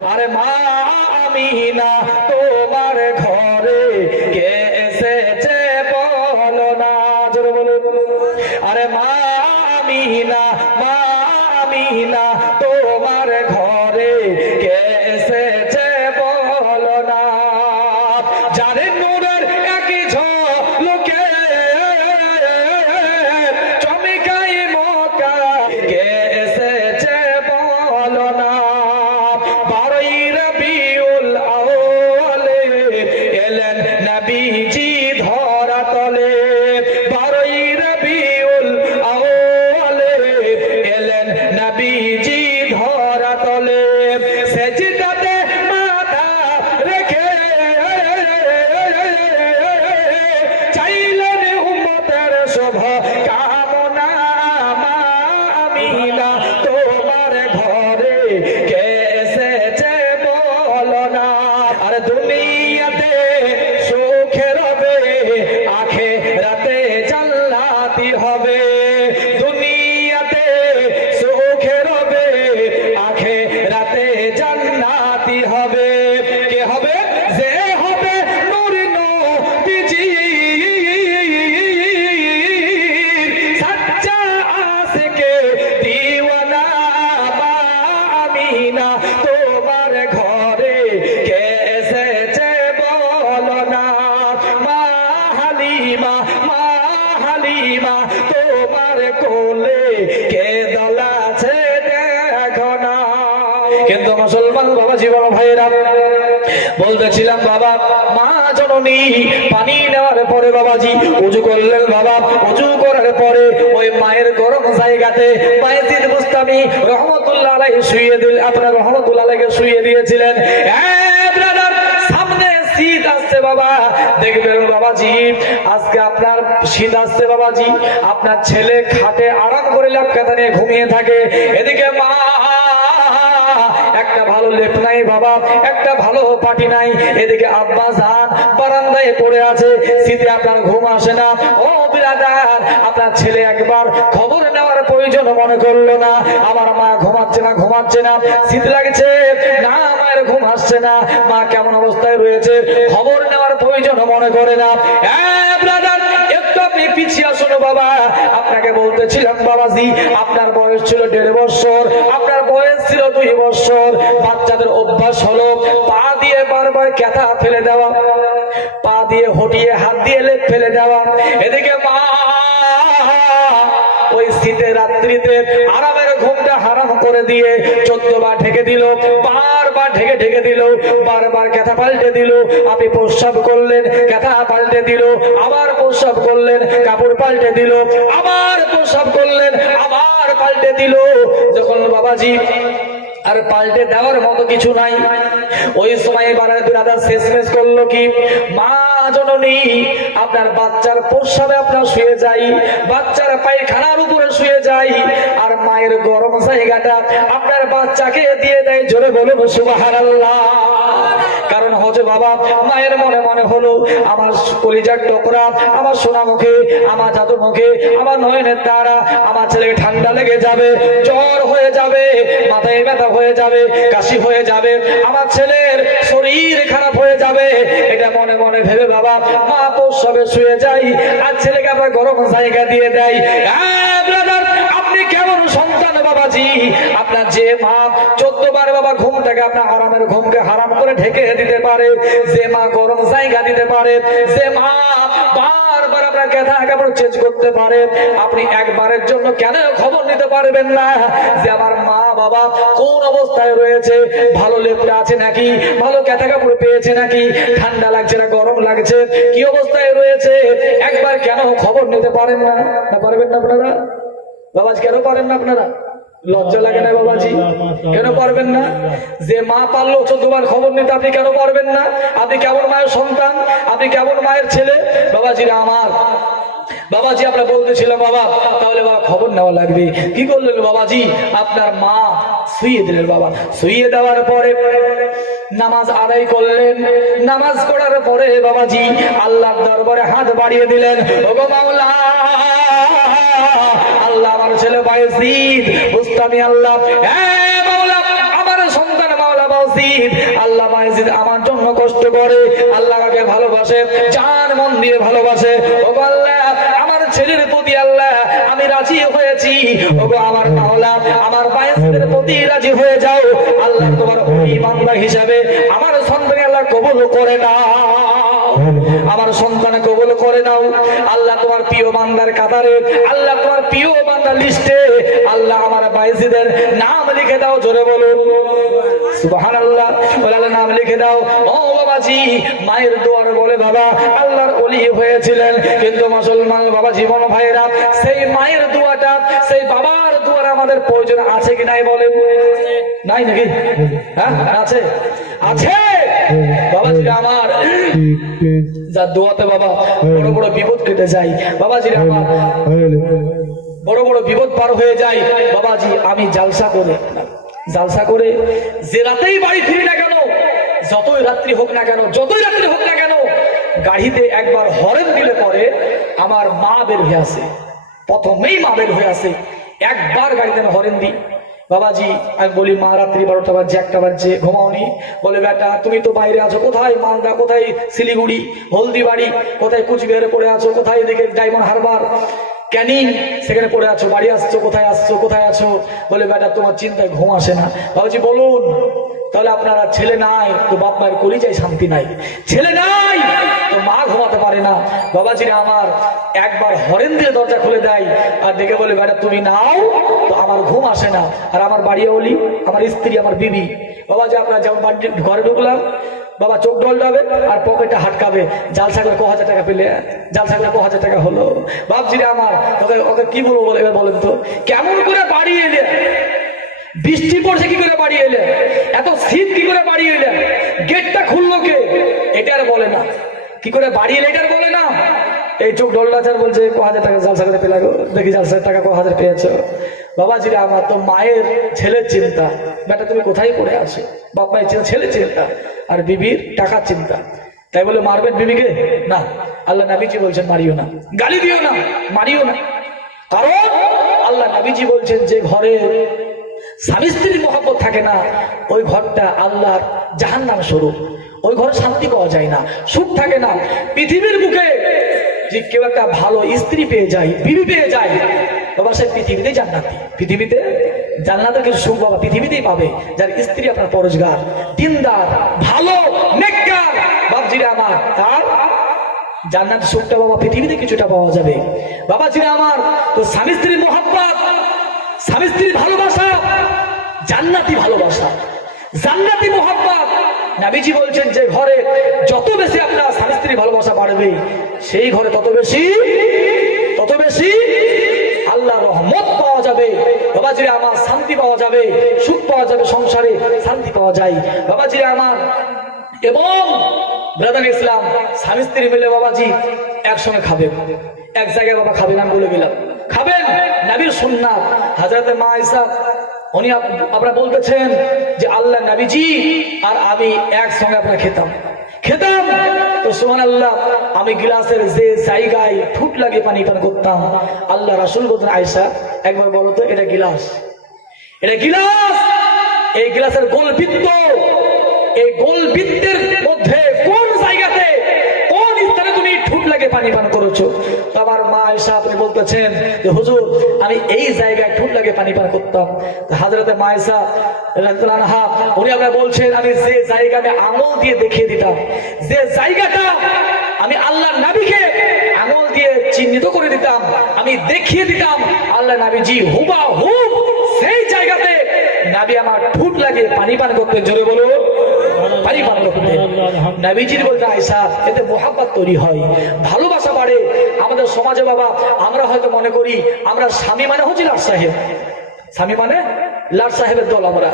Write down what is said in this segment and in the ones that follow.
আরে মা আমিনা তোমার ঘরে কে এসেছে বলো না, জোরে বলুন। আরে মা আমিনা তোমার ঘরে কে এসেছে বলো না। যারে নূরের একই ঝলকে চমকাই মক্কা কে এসেছে বলো না। 12ই রবিউল আউয়ালে এলেন নবীজি ধরা তলে। 12ই রবিউল আউয়ালে এলেন নবীজি ধরা তলে। সেজদাতে মাথা রেখে চাইলেন উম্মতের শুভ কামনা। মা আমিনা তোমার ঘরে কে এসেছে বলো না। আর দুনিয়াতে সুখে রবে আখিরাতে জান্নাতি হবে। দুনিয়াতে সুখে রবে আখিরাতে জান্নাতি হবে। কে হবে? যে হবে নূর নবীজি সচ্চা আশিকে দিওয়ানা। মা আমিনা তোমার ঘরে কে এসেছে বলো না। মা হালিমা তোমার কোলে কে দলাছে দেখো না। কিন্তু মুসলমান বাবাজি বাবা ভাইরা বলতেছিলাম, বাবা মা জননী পানি নেওয়ার পরে বাবাজি উজু করলেন। বাবা উজু করার পরে ওই মায়ের গরম জায়গাতে বায়েজিদ বুস্তামি রহমতুল্লাহ আলাইহি শুইয়ে দিল। আপনার রহমতুল্লাহ আলাইহি শুইয়ে দিয়েছিলেন। ব্রাদার সামনে শীত আসছে বাবা, দেখবেন বাবাজি আজকে আপনার শীত আসছে বাবাজি, আপনার ছেলে খাটে আরাম করে ল্যাপকাটা নিয়ে ঘুমিয়ে থাকে। এদিকে মা একটা ভালো লেপ নাই বাবা, একটা ভালো পাটি নাই। এদিকে আব্বা জান বারান্দায় পড়ে আছে, শীতে আপনার ঘুম আসে না। ও বিরাদার, আপনার ছেলে একবার খবর নেওয়ার প্রয়োজন মনে করলো না। আমার মা ঘুমাচ্ছে না, শীত লাগছে না, মায়ের ঘুম আসছে না, মা কেমন অবস্থায় রয়েছে খবর নেওয়ার প্রয়োজন মনে করে না। ব্রাদার একটু আপনি পিছিয়ে আসুন বাবা। আপনাকে বলতেছিলাম বাবাজি, আপনার বয়স ছিল 1.5 বছর, আপনার বয়স ছিল 2 বছর। বাচ্চাদের অভ্যাস হলো পা দিয়ে বারবার ক্যাথা ফেলে দেওয়া, পা দিয়ে হটিয়ে হাত দিয়ে লেপ ফেলে দেওয়া। এদিকে মা ওই শীতের রাত্রিতে আরামের ঘুমটা হারাম করে দিয়ে 14 বার ঢেকে দিল, বারবার ঢেকে দিল, বারবার ক্যাথা পাল্টে দিল। আপনি প্রস্রাব করলেন, ক্যাথা পাল্টে দিল, আবার প্রস্রাব করলেন, কাপড় পাল্টে দিল, আবার প্রস্রাব করলেন, আবার পাল্টে দিল। যখন বাবাজি আর পাল্টে দেওয়ার মতো কিছু নাই, ওই সময় ব্রাদার শেষমেশ করলো কি, মা জননী আপনার বাচ্চার প্রস্রাবে আপনার শুয়ে যাই, বাচ্চার পায়খানার উপরে শুয়ে যাই, আর মায়ের গরম জায়গাটা আপনার বাচ্চাকে দিয়ে দেয়। জোরে বলুন সুবহানাল্লাহ। কারণ হচ্ছে বাবা মায়ের মনে হলো আমার কলিজার টুকরা, আমার সোনা মুখে, আমার জাদু মুখে, আমার নয়নের তারা, আমার ছেলেকে ঠান্ডা লেগে যাবে, জ্বর হয়ে যাবে, মাথায় ব্যথা হয়ে যাবে, কাশি হয়ে যাবে, আমার ছেলের শরীর খারাপ হয়ে যাবে। এটা মনে ভেবে বাবা মা প্রস্রাবে শুয়ে যাই, আর ছেলেকে আবার গরম জায়গা দিয়ে দেয়। ব্রাদার আপনি কেমন সন্তান বাবাজি? আপনার যে মা 14 বার বাবা ঘুমটাকে আপনার আরামের ঘুমকে হারাম করে ঢেকে দিতে পারে, যে মা গরম জায়গা দিতে পারে, যে মা বারবার আপনার ক্যাথা কাপড় চেঞ্জ করতে পারে, আপনি একবারের জন্য কেন খবর নিতে পারবেন না যে আমার মা বাবা কোন অবস্থায় রয়েছে? ভালো লেপটা আছে নাকি, ভালো ক্যাথা কাপড় পেয়েছে নাকি, ঠান্ডা লাগছে না গরম লাগছে, কি অবস্থায় রয়েছে? একবার কেন খবর নিতে পারেন না? পারবেন না আপনারা বাবাজি? কেন পারেন না আপনারা? লজ্জা লাগে না বাবাজি? কেন পারবেন না? যে মা পারলো 14 বার খবর নিতে, আপনি কেন পারবেন না? আপনি কেমন মায়ের সন্তান, আপনি কেমন মায়ের ছেলে বাবাজিরা আমার। বাবাজি আমরা বলতেছিলাম বাবা তাহলে বাবা খবর নেওয়া লাগবে। কি করলেন বাবাজি? আপনার মা শুইয়ে দিলেন বাবা। শুইয়ে দেওয়ার পরে নামাজ আদায় করলেন। নামাজ পড়ার পরে বাবাজি আল্লাহর দরবারে হাত বাড়িয়ে দিলেন, ওগো মাওলা, আল্লাহ আমার ছেলে বায়েজিদ বুস্তামি, আল্লাহ মাওলা আমার সন্তান মাওলা নসিব। আল্লাহ বায়েজিদ আমার জন্য কষ্ট করে, আল্লাহ আমাকে ভালোবাসে, জান মন দিয়ে ভালোবাসে। ওগো আল্লাহ, আমার ছেলের প্রতি আল্লাহ আমি রাজি হয়েছি। ওগো আমার মাওলা, আমার বায়েজিদের প্রতি রাজি হয়ে যাও। আল্লাহ তোমার ওই বান্দা হিসাবে আমার সন্তান আল্লাহ কবুল করে নাও, আমার সন্তান কবুল করে নাও। আল্লাহ তোমার প্রিয় বান্দার কাতারে, আল্লাহ তোমার প্রিয় বান্দার লিস্টে আল্লাহ আমার বায়েজিদের নাম লিখে দাও। জোরে বলুন সুবহানাল্লাহ। আল্লাহ নাম লিখে দাও। ও বাবাজি, মায়ের দোয়ার বলে বাবা আল্লাহর ওলি হয়েছিলেন, কিন্তু মুসলমান বাবা জীবন ভাইরা, সেই মায়ের দোয়াটা, সেই বাবার দোয়ার আমাদের প্রয়োজন আছে কি নাই বলেন? নাই নাকি? হ্যাঁ আছে, আছে বাবাজিরা আমার, যার দোয়াতে বাবা বড় বড় বিপদ কেটে যায়। বাবাজিরা আমার বড় বড় বিপদ পার হয়ে যায়। বাবাজি আমি জালসা করে যে রাতেই বাড়ি ফিরি না কেন, যতই রাত্রি হোক না কেন, গাড়িতে একবার হরেন দিলে পরে আমার মা বের হয়ে আসে, প্রথমেই মা বের হয়ে আসে। একবার গাড়িতে হরেন দিই, বাবাজি আমি বলি মা রাত্রি 12টা বাজছে, 1টা বাজছে, ঘুমাওনি? বলে বেটা তুমি তো বাইরে আছো, কোথায় মালদা, কোথায় শিলিগুড়ি, হলদিবাড়ি, কোথায় কুচবিহারে পড়ে আছো, কোথায় এদিকে ডায়মন্ড হারবার, ক্যানিং, সেখানে পড়ে আছো, বাড়ি আসছো, কোথায় আছো? বলে বেটা তোমার চিন্তায় ঘুম আসে না। বাবাজি বলুন, তাহলে আপনারা ছেলে নাই তো বাপ মায়ের কলিজায় শান্তি নাই, ছেলে নাই তো মা ঘুমাতে পারে না। বাবাজিরা আমার একবার হরেন দিয়ে দরজা খুলে দেয় আর দেখে বলে বেটা তুমি নাও, তো আমার ঘুম আসে না। আর আমার বাড়ি ওলি, আমার স্ত্রী, আমার বিবি। বাবাজি আপনারা যেমন ঘরে ঢুকলাম, বাবা চোখ ডলটাবে আর পকেটটা হাটকাবে, জালসা করে 1000 টাকা পেলে, জালসা করে 1000 টাকা হলো। বাপজিরা আমার ওকে কি বলবো বলে এবার বলেন তো, কেমন করে বাড়ি এলে? বৃষ্টি পড়ছে কি করে বাড়ি এলে? এত শীত কি করে বাড়ি এলে? গেটটা খুললো কে? এটা আর বলে না। কি করে বাড়ি এলে এটা আর বলে না। এই চোখ ডল্লাচার বলছে 1000 টাকা জালসা করে পেলে, দেখি জালসার টাকা 1000 পেয়েছো। বাবাজিরা আমার তো মায়ের ছেলের চিন্তা, বেটা তুমি কোথায় পড়ে আছো, বাপ মায়ের চিন্তা, ছেলের চিন্তা, আর বিবির টাকার চিন্তা। তাই বলে মারবেন বিবিকে? না, আল্লাহ নবীজি বলছেন মারিও না, গালি দিও না, মারিও না। কারণ আল্লাহ নবীজি বলছেন যে ঘরে স্বামী স্ত্রীর মহব্বত থাকে না, ওই ঘরটা আল্লাহর জাহান্নাম স্বরূপ। ওই ঘরে শান্তি পাওয়া যায় না, সুখ থাকে না। পৃথিবীর বুকে যে কেউ একটা ভালো স্ত্রী পেয়ে যায়, বিবি পেয়ে যায়, বাবা সে পৃথিবীতেই জান্নাতি। পৃথিবীতে জান্নাতের কিছু সুখ বাবা পৃথিবীতেই পাবে, যার স্ত্রী আপনার পরোজগার, দিনদার, ভালো, নেককার। বাপজিরা আমার, তার জান্নাত সুখটা বাবা পৃথিবীতে কিছুটা পাওয়া যাবে। বাবাজিরা আমার, তো স্বামী স্ত্রীর মহব্বত, স্বামী স্ত্রীর ভালোবাসা জান্নাতি ভালোবাসা, জান্নাতি মহব্বত। নবীজি বলছেন যে ঘরে যত বেশি আপনার স্বামী স্ত্রীর ভালোবাসা বাড়বে, সেই ঘরে তত বেশি আল্লাহর রহমত পাওয়া যাবে। বাবাজিরা আমার, শান্তি পাওয়া যাবে, সুখ পাওয়া যাবে, সংসারে শান্তি পাওয়া যায়। বাবাজিরা আমার, এবং ব্রাদার ইসলাম, স্বামী স্ত্রী মিলে বাবাজি একসঙ্গে খাবেন, এক জায়গায় বাবা খাবেন, আমি বলে গেলাম খাবেন, নবীর সুন্নাত। হযরতে মা আয়েশা উনি আপনারা বলতেছেন যে আল্লাহ নবীজি আর আমি একসঙ্গে আপনারা খেতাম। তো সুবহানাল্লাহ, আমি গ্লাসের যে জায়গায় ঠুট লাগিয়ে পানি পান করতাম, আল্লাহ রাসূল বলতেন আয়েশা একবার বলো তো এটা গিলাস, এই গ্লাসের গোলবৃত্ত, এই গোলবৃত্তের মধ্যে কোন জায়গাতে, কোন স্থানে তুমি ঠুট লাগিয়ে পানি পান করেছো? তো আমার মা আয়েশা আপনি বলতেছেন যে হুজুর আমি এই জায়গায় ঠুট লাগিয়ে পানি পান করতাম। হযরতে মা আয়েশা রাদিয়াল্লাহু আনহা উনি আবার বলছেন আমি যে জায়গাটা আঙুল দিয়ে দেখিয়ে দিতাম, যে জায়গাটা আমি আল্লাহর নবীকে আঙুল দিয়ে চিহ্নিত করে দিতাম, আমি দেখিয়ে দিতাম, আল্লাহ নবীজি হুবহু সেই জায়গাতে নবী আমার ঠুট লাগিয়ে পানি পান করতেন। জোরে বলো পানি পান করতেন। নবীজির বলতে আয়েশা এতে মুহাব্বত তৈরি হয়, ভালোবাসা বাড়ে। আমাদের সমাজে বাবা আমরা হয়তো মনে করি আমরা স্বামী মানে হচ্ছে লাট সাহেব, স্বামী মানে লাট সাহেবের দল, আমরা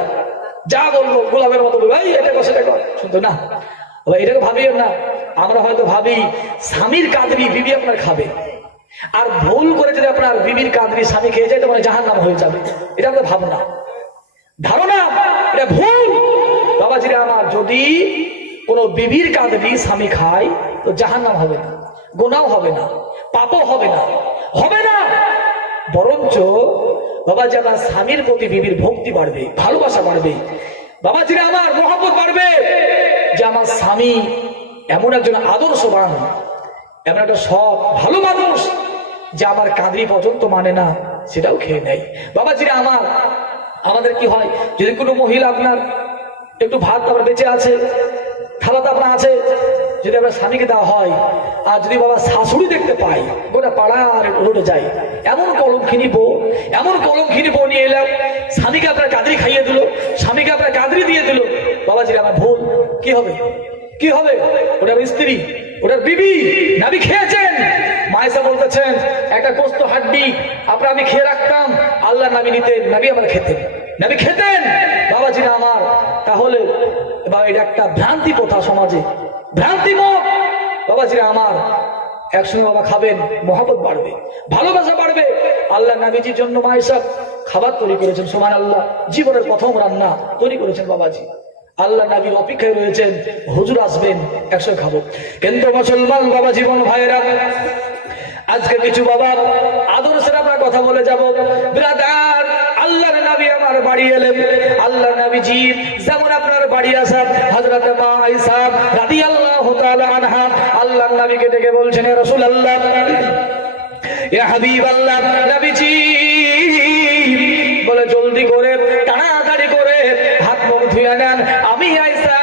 যা বলবো গোলামের মতো বলবো, এই এটা সেটা কর, শুনতো না। এটাকে ভাবিও না, আমরা হয়তো ভাবি স্বামীর কাঁদরি বিবি আপনার খাবে, আর ভুল করে যদি আপনার বিবির কাঁদরি স্বামী খেয়ে যায় তো মানে জাহান্নাম হয়ে যাবে। এটা আমাদের ভাবনা, ধারণা, এটা ভুল। বাবাজিরা আমার, যদি কোনো বিবির কাঁদরি স্বামী খায় তো জাহান্নাম হবে না, গুনাহ হবে না, পাপও হবে না, বরঞ্চ বাবাজি আপনার স্বামীর প্রতি বিবির ভক্তি বাড়বে, ভালোবাসা বাড়বে। বাবাজিরা আমার, মহব্বত বাড়বে যে আমার স্বামী এমন একজন আদর্শবান, এমন একটা সৎ ভালো মানুষ যে আমার কাঁদরি পর্যন্ত মানে না, সেটাও খেয়ে নেয়। বাবাজিরা আমার, আমাদের কি হয়, যদি কোনো মহিলা আপনার একটু ভাত আপনার বেঁচে আছে, থালা তো আপনার আছে, যদি আপনার স্বামীকে দেওয়া হয়, আর যদি বাবা শাশুড়ি দেখতে পাই, গোটা পাড়া আর উঠে যায়, এমন কলমখিনী বউ, এমন কলমখিনী বউ নিয়ে এলাম, স্বামীকে আপনার কাঁদরি খাইয়ে দিল, স্বামীকে আপনার কাঁদরি দিয়ে দিল। বাবাজিরা আমার, ভুল কি হবে? কি হবে? ওটার স্ত্রী, ওটার বিবি, নাবি খেয়েছেন। মায়েশা বলতেছেন একটা গোস্ত হাড্ডি আপনার আমি খেয়ে রাখতাম, আল্লাহ নাবি নিতেন, নাবি আমার খেতেন, নাবি খেতেন। বাবাজিরা আমার, তাহলে এটা একটা ভ্রান্তি প্রথা সমাজে, ভ্রান্তি মত। বাবাজিরা আমার, একসঙ্গে বাবা খাবেন, মহব্বত বাড়বে, ভালোবাসা বাড়বে। আল্লাহ নবীজির জন্য মায়েশা খাবার তৈরি করেছেন, সুবহানাল্লাহ, জীবনের প্রথম রান্না তৈরি করেছেন বাবাজি। আল্লাহ নবীর অপেক্ষায় রয়েছেন, হুজুর আসবেন, একসঙ্গে খাবো। কিন্তু মুসলমান বাবা জীবন ভাইরা, আজকে কিছু বাবা আদর্শের আমরা কথা বলে যাব। ব্রাদার, আল্লাহর নবী আমার বাড়ি এলেন, আল্লাহর নবীজি যেমন আপনার বাড়ি আসা, হযরত মা আয়েশা রাদিয়াল্লাহু তাআলা আনহা আল্লাহর নবীকে ডেকে বলছেন, ইয়া রাসূলুল্লাহ, ইয়া হাবিবাল্লাহ, নবীজি বলে জলদি করে তাড়াতাড়ি করে হাত মুখ ধুয়ে নেন, আমি আয়েশা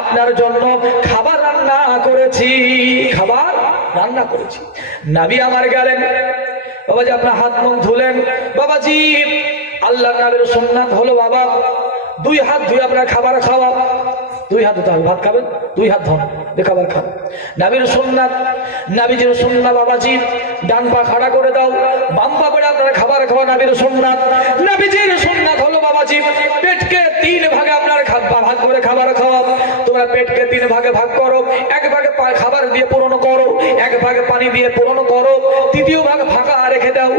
আপনার জন্য খাবার রান্না করেছি, খাবার রান্না করেছি। নবী আমার গেলেন, বাবাজি আপনার হাত মুখ ধুলেন। বাবাজি আল্লাহ নবীর সুন্নাত হলো বাবা দুই হাত ধুয়ে আপনার খাবার খাওয়া, দুই হাত ধুতে হবে, ভাত খাবেন দুই হাত ধন দিয়ে খাবার খান। নবীর সুন্নাত, নবীজির সুন্নাত বাবাজি ডান পা খাড়া করে দাও, বাম পা করে আপনার খাবার খাওয়া নবীর সুন্নাত। নবীজির সুন্নাত হলো বাবাজি পেটকে তিন ভাগে আপনার ভাগ করে খাবার খাওয়া। তোমরা পেটকে তিন ভাগে ভাগ করো, এক ভাগে খাবার দিয়ে পূরণ করো, এক ভাগে পানি দিয়ে পূরণ করো, তৃতীয় ভাগ ফাঁকা রেখে দাও।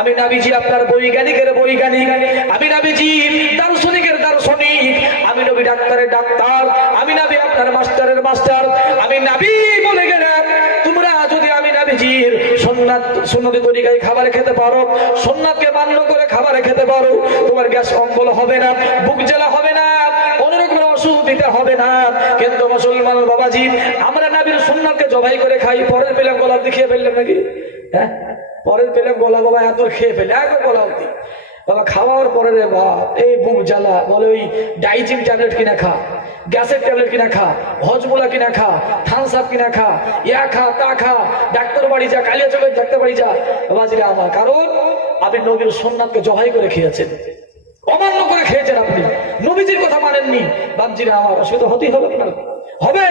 আমি নবীজি আপনার বৈজ্ঞানিকের বৈজ্ঞানিক, আমি নবীজি দার্শনিকের দার্শনিক, আমি নবী ডাক্তারের ডাক্তার, আমি নবী আপনার মাস্টারের মাস্টার। আমি নবী বলে গেলাম, তোমরা যদি আমি নবীজির সুন্নতি তরিকায় খাবার খেতে পারো, সুন্নাতকে মান্য করে খাবার খেতে পারো, তোমার গ্যাস অম্বল হবে না, বুক জ্বালা হবে না, কোনোরকম অসুবিধা হবে না। কিন্তু মুসলমান বাবাজি, আমরা নবীর সুন্নাতকে জবাই করে খাই, পরের পেলাম গলা দেখিয়ে ফেললাম নাকি, হ্যাঁ পরের পেলাম গলা বাবা এত খেয়ে ফেলে একবার গলা অব্দি। বাবা খাওয়ার পরে রে বাপ এই বুক জ্বালা, বলে ওই ডাইজিন ট্যাবলেট কিনা খা, গ্যাসের ট্যাবলেট কিনা খা, হজমোলা কিনা খা, থামস আপ কিনা খা, ইয়া খা তা খা, ডাক্তার বাড়ি যা, কালিয়া চোখের ডাক্তার বাড়ি যা। বাবাজিরা আমার, কারণ আপনি নবীর সুন্নাতকে জবাই করে খেয়েছেন, অমান্য করে খেয়েছেন, আপনি নবীজির কথা মানেননি। বাবজিরা আমার, অসুবিধা হতেই হবে আপনার, হবে।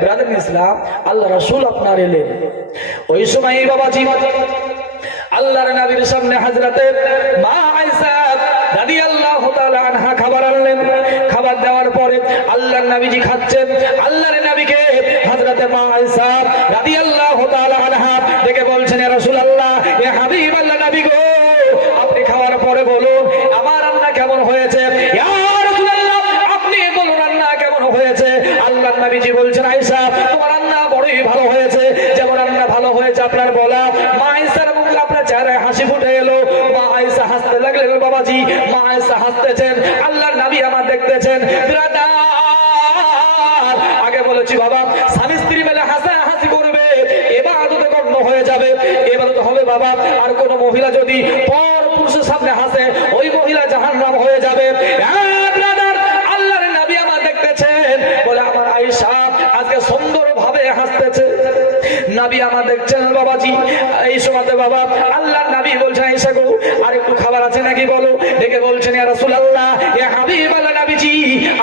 ব্রাদার ইসলাম, আল্লাহ রাসূল আপনার এলেন, ওই সময় বাবাজি আল্লাহর নবীর সামনে হযরতে মা আয়েশা রাদিয়াল্লাহু তাআলা আনহা খাবার আনলেন। খাবার দেওয়ার পরে আল্লাহর নবীজি খাচ্ছেন, আল্লাহর নবীকে হযরতে মা আয়েশা রাদিয়াল্লাহু তাআলা আনহা ডেকে বলছেন, ইয়া রাসূলুল্লাহ, ইয়া হাবিবাল্লাহ, নবী গো আপনি খাওয়ার পরে বলুন আমার রান্না কেমন হয়েছে, ইয়া রাসূলুল্লাহ আপনি বলুন রান্না কেমন হয়েছে। আল্লাহর নবীজি বলছেন, আয়েশা তোমার রান্না বড়ই ভালো হয়েছে, যেমন রান্না ভালো হয়েছে আপনার বলা। মা আয়েশার মুখে আপনার চেহারায় হাসি ফুটে এলো, মা আয়েশা হাসতে লাগলেন। বাবাজি মা আয়েশা হাসতেছেন, আল্লাহর নবী আমার দেখতেছেন। ব্রাদার, আগে বলেছি বাবা স্বামী স্ত্রী মেলে হাসাহাসি করবে, ইবাদতে গণ্য হয়ে যাবে, ইবাদত হবে বাবা। আর কোন মহিলা যদি পর পুরুষের সামনে হাসে, ওই মহিলা জাহান্নাম হয়ে যাবে। ব্রাদার, আল্লাহর নবী আমার দেখতেছেন, বলে আমার আয়েশা আজকে সুন্দর ভাবে হাসতেছে। নবী আমার দেখছেন বাবাজি। এই সময় বাবা আল্লাহর নবী বলছেন, আয়েশা গো আর একটু খাবার আছে নাকি বলো। ডেকে বলছেন, ইয়া রাসূলুল্লাহ, ইয়া হাবিবাল্লাহ, নবীজি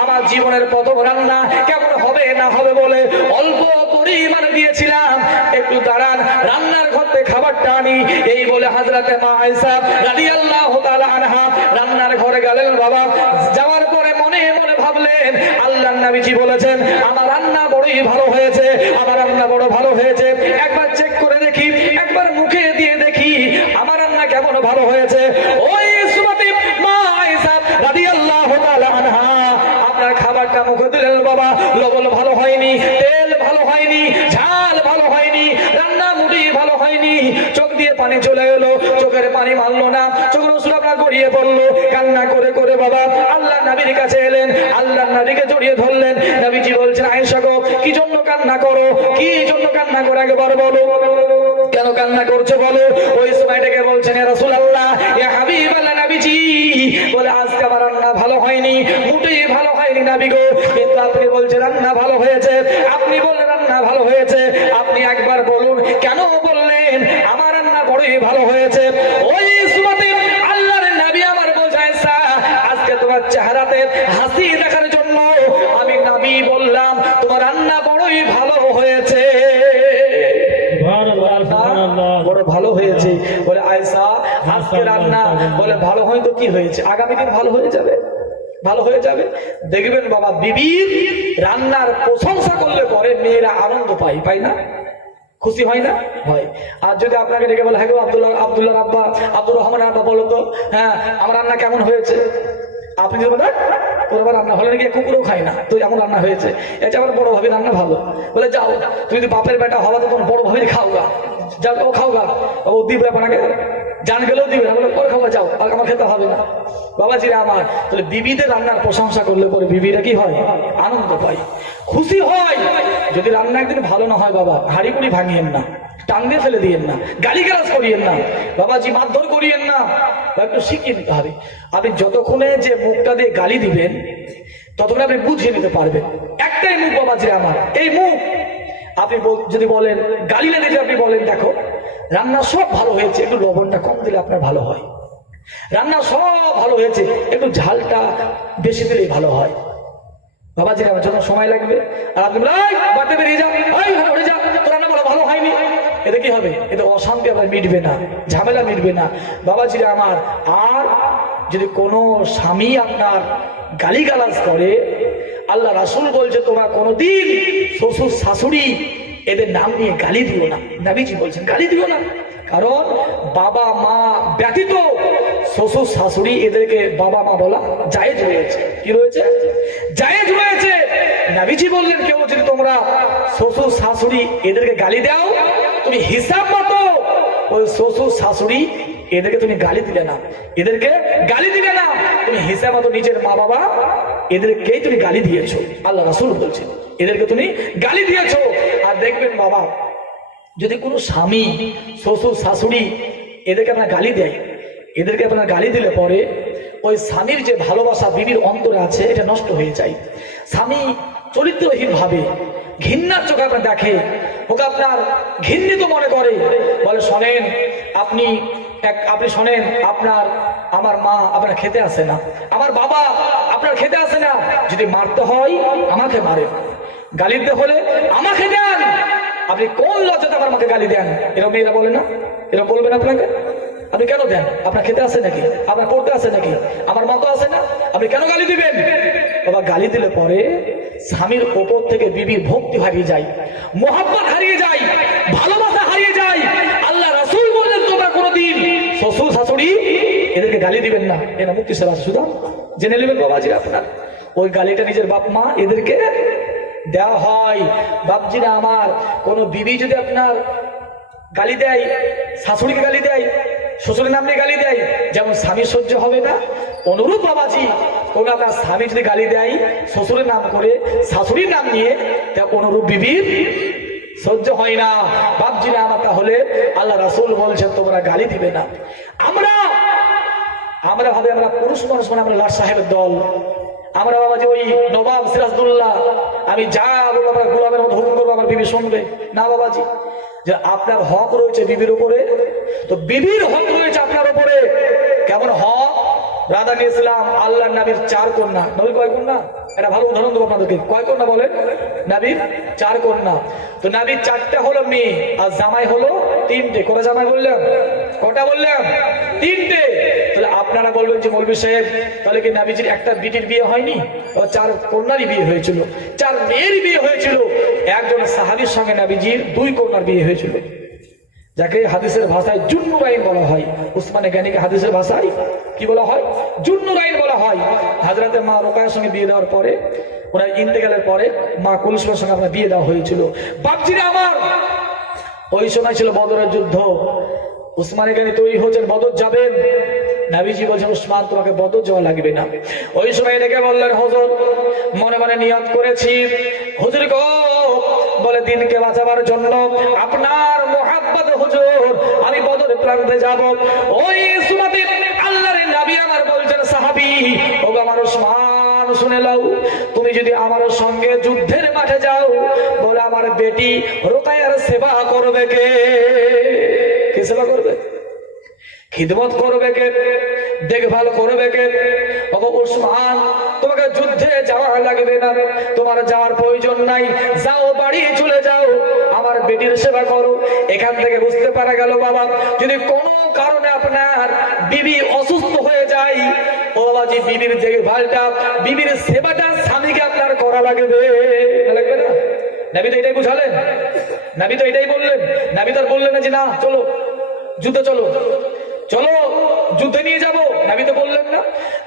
আমার জীবনের প্রথম রান্না কেমন হবে না হবে বলে অল্প পরিমাণ দিয়েছিলাম, একটু দাঁড়ান রান্নার ঘর থেকে খাবারটা আনি। এই বলে হযরতে মা আয়েশা রাদিয়াল্লাহু তাআলা আনহা রান্নার ঘরে গেলেন। বাবা যাওয়ার পরে মনে মনে ভাবলেন, আল্লাহর নবীজি বলেছেন আমার রান্না বড়ই ভালো হয়েছে, আমার রান্না বড় ভালো হয়েছে, একবার চেক করে দেখি, একবার মুখে দিয়ে দেখি আমার রান্না কেমন ভালো হয়েছে। ওই সুমাতি মা আয়েশা রাদিয়াল্লাহু তাআলা আনহা আপনার খাবারটা মুখে দিলেন। বাবা লবণ ভালো হয়নি, তেল ভালো হয়নি, ঝাল ভালো হয়নি, রান্না মোটেই ভালো হয়নি। চোখ দিয়ে পানি চলে এলো, চোখের পানি মানলো না, চোখের ওষুধ আপনার গড়িয়ে পড়লো। কান্না করে করে বাবা আল্লাহ নবীর কাছে এলেন, আল্লাহ নবীকে জড়িয়ে ধরলেন। নবীজি বলছেন, আয়েশা গো, কি জন্য কান্না করো, কি জন্য কান্না করো, একবার বলো, কেন কান্না করছো বলো। ওই সময়টাকে বলছেন, ইয়া রাসূলুল্লাহ, ইয়া হাবিবাল্লাহ, নবীজি বলে, আজকে আমার রান্না ভালো হয়নি, মোটেই ভালো হয়নি নবী গো। কিন্তু আপনি বলছেন রান্না ভালো হয়েছে, আপনি বললেন রান্না ভালো হয়েছে, আপনি একবার বলুন কেন বললেন আমার রান্না বড়ই ভালো হয়েছে। ওই সুমাতে আল্লাহর নবী আমার বোঝাইছা, আজকে তোমার চেহারাতে হাসি দেখার জন্য আমি নবী বললাম তোমার রান্না বড়ই ভালো হয়েছে, বড় ভালো হয়েছে। বলে আয়েশা, আজকে রান্না বলে ভালো হয় তো কি হয়েছে, আগামী দিন ভালো হয়ে যাবে, ভালো হয়ে যাবে। দেখবেন বাবা, বিবির রান্নার প্রশংসা করলে পরে মেয়েরা আনন্দ পায়, পাই না, খুশি হয় না, হয়। আর যদি আপনাকে ডেকে বলে, হ্যাঁ আব্দুল্লাহ আব্বা, আব্দুর রহমান আব্বা, বলো তো হ্যাঁ আমার রান্না কেমন হয়েছে, আপনি যদি বলেন তোর আবার রান্না হলে নাকি কুকুরও খায় না, তুই এমন রান্না হয়েছে, এটা আমার বড় ভাবি রান্না ভালো। বলে যাও, তুই যদি বাপের বেটা হওয়া তো তোমার বড় ভাবির খাও গা, যাও ও খাও গা, ও দিবে আপনাকে, জান গেলেও দিবে না, বলে ওর খাওয়া যাও, আর আমার খেতে হবে না। বাবাজিরা আমার, তাহলে বিবিদের রান্নার প্রশংসা করলে পরে বিবিরা কি হয়, আনন্দ পায়, খুশি হয়। যদি রান্না একদিন ভালো না হয় বাবা, হাড়ি কুড়ি ভাঙিয়েন না, টান দিয়ে ফেলে দিয়েন না, গালিগালাজ করিয়েন না, বাবাজি মারধর করিয়েন না, একটু শিখিয়ে নিতে হবে। আপনি যতক্ষণে যে মুখটা দিয়ে গালি দিবেন ততক্ষণ আপনি বুঝিয়ে নিতে পারবেন। একটাই মুখ বাবাজি আমার, এই মুখ। আপনি যদি বলেন গালি না দিলে, আপনি বলেন দেখো রান্না সব ভালো হয়েছে, একটু লবণটা কম দিলে আপনার ভালো হয়, রান্না সব ভালো হয়েছে, একটু ঝালটা বেশি দিলেই ভালো হয়। বাবাজি আমার যখন সময় লাগবে, আর আপনি বাড়িতে বেরিয়ে যান, হয়ে যা, তোর রান্না বলা ভালো হয়নি, এতে কি হবে, এতে অশান্তি আপনার মিটবে না, ঝামেলা মিটবে না। বাবাজিরা আমার, আর যদি কোনো স্বামী আপনার গালিগালাজ করে, আল্লাহ রাসূল বলছে তোমরা কোনোদিন শ্বশুর শাশুড়ি এদের নাম নিয়ে গালি দিও না। নবীজি বলছেন গালি দিও না, কারণ বাবা মা ব্যতীত শ্বশুর শাশুড়ি এদেরকে বাবা মা বলা জায়েজ রয়েছে। কি রয়েছে? জায়েজ রয়েছে। নবীজি বললেন কেউ যদি তোমরা শ্বশুর শাশুড়ি এদেরকে গালি দাও, তুমি হিসাব মতো ওই শ্বশুর শাশুড়ি এদেরকে তুমি গালি দিলে না, এদেরকে গালি দিলে না, তুমি হিসাব মতো নিজের মা বাবা এদেরকেই তুমি গালি দিয়েছো। আল্লাহ রাসূল বলছেন এদেরকে তুমি গালি দিয়েছো। আর দেখবেন বাবা, যদি কোনো স্বামী শ্বশুর শাশুড়ি এদেরকে আপনার গালি দেয়, এদেরকে আপনার গালি দিলে পরে ওই স্বামীর যে ভালোবাসা বিবির অন্তরে আছে এটা নষ্ট হয়ে যায়। স্বামী চরিত্রহীন ভাবে ঘৃণার চোখে আপনার দেখে, ওকে আপনার ঘৃণিত মনে করে, বলে শোনেন আপনি শোনেন, আমার মা আপনার খেতে আসে না, আমার বাবা আপনার খেতে আসে না, যদি মারতে হয় আমাকে মারেন, গালি দিতে হলে আমাকে দেন, আপনি কোন লজ্জাতে আমার মাকে গালি দেন? এরকম মেয়েরা বলে না, এরকম বলবেন আপনাকে, আপনি কেন দেন? আপনার খেতে আসে নাকি, আপনার পড়তে আসে নাকি, আমার মা তো আসে না, আপনি কেন গালি দিবেন? বাবা গালি দিলে পরে স্বামীর ওপর থেকে বিবির ভক্তি হারিয়ে যায়, মোহাব্বত হারিয়ে যায়, ভালোবাসা হারিয়ে যায়। আল্লাহ রাসূল বললেন তোমরা কোনোদিন শ্বশুর শাশুড়ি এদেরকে গালি দিবেন না। এরা মুক্তি সেবা শুধু জেনে নেবেন বাবাজি, আপনার ওই গালিটা নিজের বাপ মা এদেরকে দেওয়া হয়। বাপজিরা আমার, কোন বিবি যদি আপনার গালি দেয়, শাশুড়িকে গালি দেয়, শ্বশুরের নাম নিয়ে গালি দেয়, যেমন স্বামী সহ্য হবে না, অনুরূপ বাবাজি কোন আপনার স্বামী যদি গালি দেয় শ্বশুরের নাম করে, শাশুড়ির নাম নিয়ে, তা অনুরূপ বিবির সহ্য হয় না। বাপজিরা আমার, তাহলে আল্লাহ রাসূল বলছেন তোমরা গালি দিবে না। আমরা ভাবে আমরা পুরুষ মানুষ, মানে আমরা লাট সাহেবের দল, আমরা বাবাজি ওই নবাব সিরাজদৌল্লাহ, আমি যা বলবো আমরা গোলামের মতো হুকুম করবো, আমার বিবি শুনবে না। বাবাজি, যে আপনার হক রয়েছে বিবির উপরে, তো বিবির হক রয়েছে আপনার উপরে। কেমন হক? রাধা ইসলাম আল্লাহ নবীর 4 কন্যা। নবীর কয় কন্যা? এটা ভালো উদাহরণ দেবো আপনাদেরকে। কয় কন্যা বলেন? নবীর 4 কন্যা। তো নবীর 4টা হলো মেয়ে, আর জামাই হলো 3টে। কটা জামাই বললাম? কটা বললাম? 3টে। তাহলে আপনারা বলবেন যে মৌলভী সাহেব, তাহলে কি নবীজির একটা বিটির বিয়ে হয়নি? 4 কন্যারই বিয়ে হয়েছিল, 4 মেয়েরই বিয়ে হয়েছিল। একজন সাহাবীর সঙ্গে নবীজির 2 কন্যার বিয়ে হয়েছিল, যাকে হাদিসের ভাষায় জুন্নুরাইন বলা হয়। উসমানে গানিকে হাদিসের ভাষায় কি বলা হয়? জুন্নুরাইন বলা হয়। হযরতে মা রোকায়ার সঙ্গে বিয়ে দেওয়ার পরে, ওনার ইন্তেকালের পরে মা কুলসুমের সঙ্গে আপনার বিয়ে দেওয়া হয়েছিল। বাপজিরা আমার, ওই সময় ছিল বদরের যুদ্ধ। উসমান এখানে তৈরি হচ্ছেন, বদর যাবেন। নবীজি বলছেন, উসমান তোমাকে বদর যাওয়া লাগবে না। ওই সময় ডেকে বললেন, হুজুর মনে মনে নিয়ত করেছি, হুজুর গো, বলে দিনকে বাঁচাবার জন্য আপনার মুহাব্বত হুজুর আমি বদরের প্রান্তে যাব। ওই সুমাতে আল্লাহর নবী আমার বলছেন, সাহাবী ও আমার উসমান শুনে লাও, তুমি যদি আমার সঙ্গে যুদ্ধের মাঠে যাও, বলে আমার বেটি রোকায়ার সেবা করবে কে? কে সেবা করবে? খিদমত করবে কে? দেখভাল করবে কে? বাবা উসমান, তোমাকে যুদ্ধে যাওয়া লাগবে না, তোমার যাওয়ার প্রয়োজন নাই, যাও বাড়ি চলে যাও, আমার বেটির সেবা করো। এখান থেকে বুঝতে পারা গেল বাবা, যদি কোনো কারণে আপনার বিবি অসুস্থ হয়ে যায়, ও বাবাজি বিবির দেখভালটা, বিবির সেবাটা স্বামীকে আপনার করা লাগবে, লাগবে না? নবী তো এটাই বুঝালেন, নবী তো এটাই বললেন। নবী তো আর বললেন না যে না চলো যুদ্ধে চলো, চলো যুদ্ধে নিয়ে যাব, নবী তো বললেন না।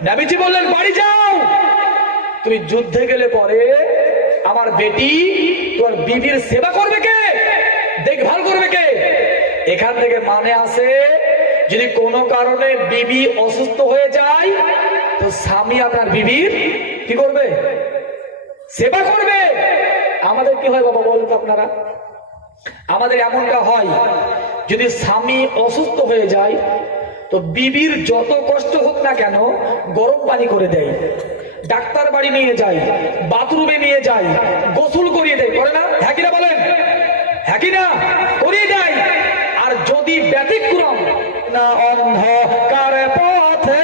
নবীজি বললেন, বাড়ি যাও, তুমি যুদ্ধে গেলে পরে আমার বেটি তোমার বিবির সেবা করবে কে? দেখভাল করবে কে? এখান থেকে মানে আসে, যদি কোনো কারণে বিবি অসুস্থ হয়ে যায়, তো স্বামী আপনার বিবির কি করবে? সেবা করবে। আমাদের কি হয় বাবা বলতো আপনারা? আমাদের এমনটা হয়, যদি স্বামী অসুস্থ হয়ে যায়, তো বিবির যত কষ্ট হোক না কেন গরম পানি করে দেয়, ডাক্তার বাড়ি নিয়ে যায়, বাথরুমে নিয়ে যায়, গোসল করিয়ে দেয়, করে না? হ্যাঁ কিনা বলেন? হ্যাঁ কিনা? করিয়ে দেয়। আর যদি ব্যতিক্রম না অন্ধকার পথে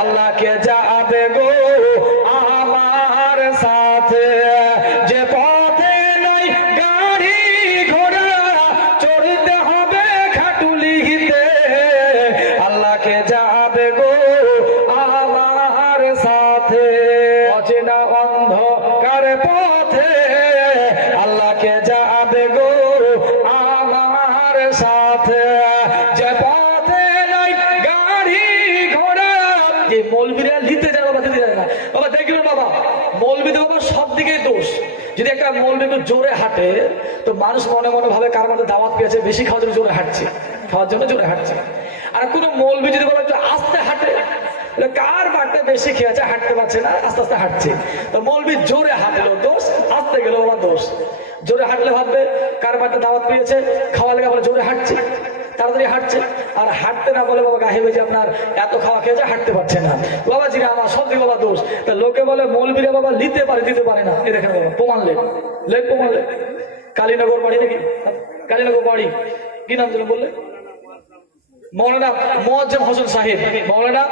আল্লাহকে যাবে গো আমার সাথে, যে পথে নয় গাড়ি ঘোড়া চড়তে হবে খাটুলিতে, আল্লাহকে যাবে গো আমার সাথে, অচেনা অন্ধকার পথে আল্লাহকে যাবে গো আমার সাথে, যে পথে নাই গাড়ি ঘোড়া। যে মৌলবীরা লিখতে যায় বাবা, দিতে যায় না বাবা, দেখবেন বাবা মৌলবীদের বাবা সব দিকে দোষ। যদি একটা মৌলবী একটু জোরে হাঁটে, তো মানুষ মনে মনে ভাবে কার মধ্যে দাওয়াত পেয়েছে, বেশি খাওয়ার জন্য জোরে হাঁটছে, খাওয়ার জন্য জোরে হাঁটছে। আর কোনো মৌলবী যদি বাবা একটু আস্তে হাঁটে, কার বাড়তে বেশি খেয়েছে, হাঁটতে পারছে না, আস্তে আস্তে হাঁটছে, তো মৌলবী জোরে হাঁটলো দোষ, আস্তে গেল বাবা দোষ। জোরে হাঁটলে ভাববে কার বাড়তে দাওয়াত পেয়েছে, খাওয়া লেগে বলে জোরে হাঁটছে, তাড়াতাড়ি হাঁটছে। আর হাঁটতে না বলে বাবা গাহে বেজে আপনার এত খাওয়া খেয়েছে, হাঁটতে পারছে না, বাবা জিরা আমার সব দিকে বাবা দোষ। তা লোকে বলে মৌলবীরা বাবা নিতে পারে, দিতে পারে না। এ দেখেন বাবা প্রমাণ লেখ, লেখ প্রমাণ লেখ। কালীনগর বাড়ি নাকি? কালীনগর বাড়ি কি নাম যেন বললে? মৌলানা মোয়াজ্জেম হোসেন সাহেব, মৌলানা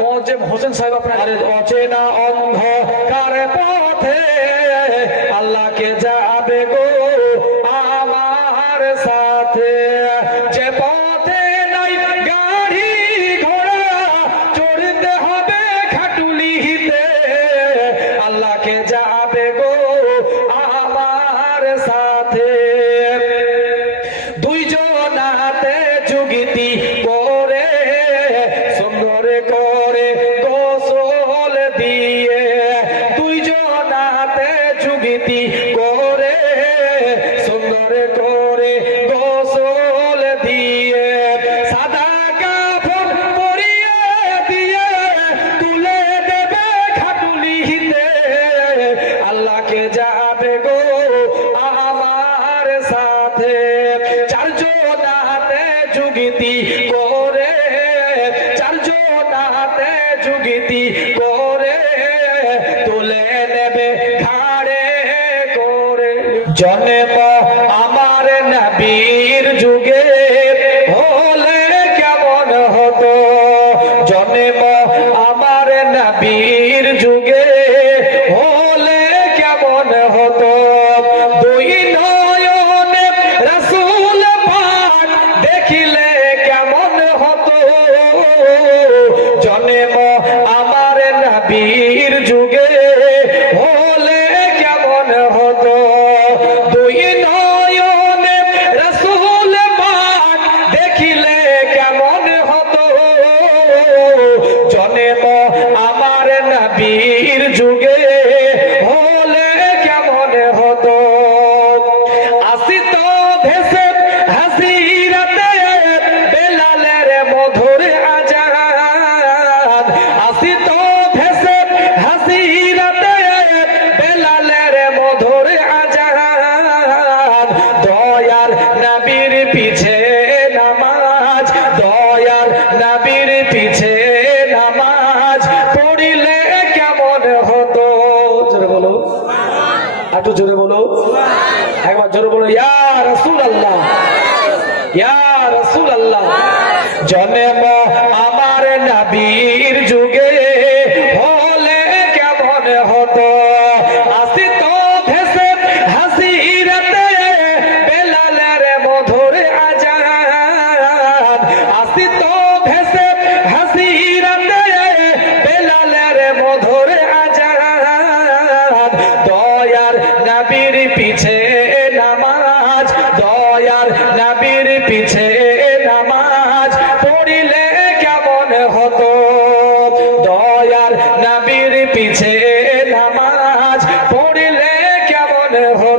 মোয়াজ্জেম হোসেন সাহেব আপনার। অচেনা অন্ধকার পথে আল্লাহকে যাবে গো আমার সাথে, যে পথে নাই গাড়ি ঘোড়া চড়তে হবে খাটুলিতে, আল্লাহকে যাবে গো আমার সাথে। দুইজনাতে যুগিতি করে সুন্দর করে গোসল দিয়ে, দুইজনাতে যুগিতি করে সুন্দর করে গোসল দিয়ে, সাদা কাপড় পরিয়ে দিয়ে তুলে দেবে খাটুলিতে, আল্লাহকে যাবে গো আমার সাথে। চারজনাতে যুগিতি করে, চারজনাতে যুগিতি করে তুলে নেবে ঘাড়ে করে। জন্ম আমার নবীর যুগে হলে কেমন হতো, জন্ম আমার নবীর যুগে হলে কেমন হতো, দুই নয়নে রাসূল পাক দেখিলে কেমন হতো, জন্ম আমার নবীর যুগে হলে কেমন হতো, দুই মধুর আজান, দয়ার নবীর পিছে নামাজ, দয়ার নবীর পিছে নামাজ পড়িলে কেমন হতো। জোরে বলো, একটু জোরে বলো, একবার জোরে বলো, ইয়া রাসূলুল্লাহ, ইয়া রাসূলুল্লাহ। জন্ম আমার নবীর যুগে হলে কেমন হতো, আসিত ভেসে হাসিরাতে বেলালের মধুর আজান, আসিত ভেসে হাসিরাতে বেলালের মধুর আজান, দয়ার নবীর পিছে নামাজ, দয়ার নবীর পিছে নামাজ পড়িলে কেমন হতো, দয়ার নবীর পিছে নামাজ পড়িলে কেমন হতো।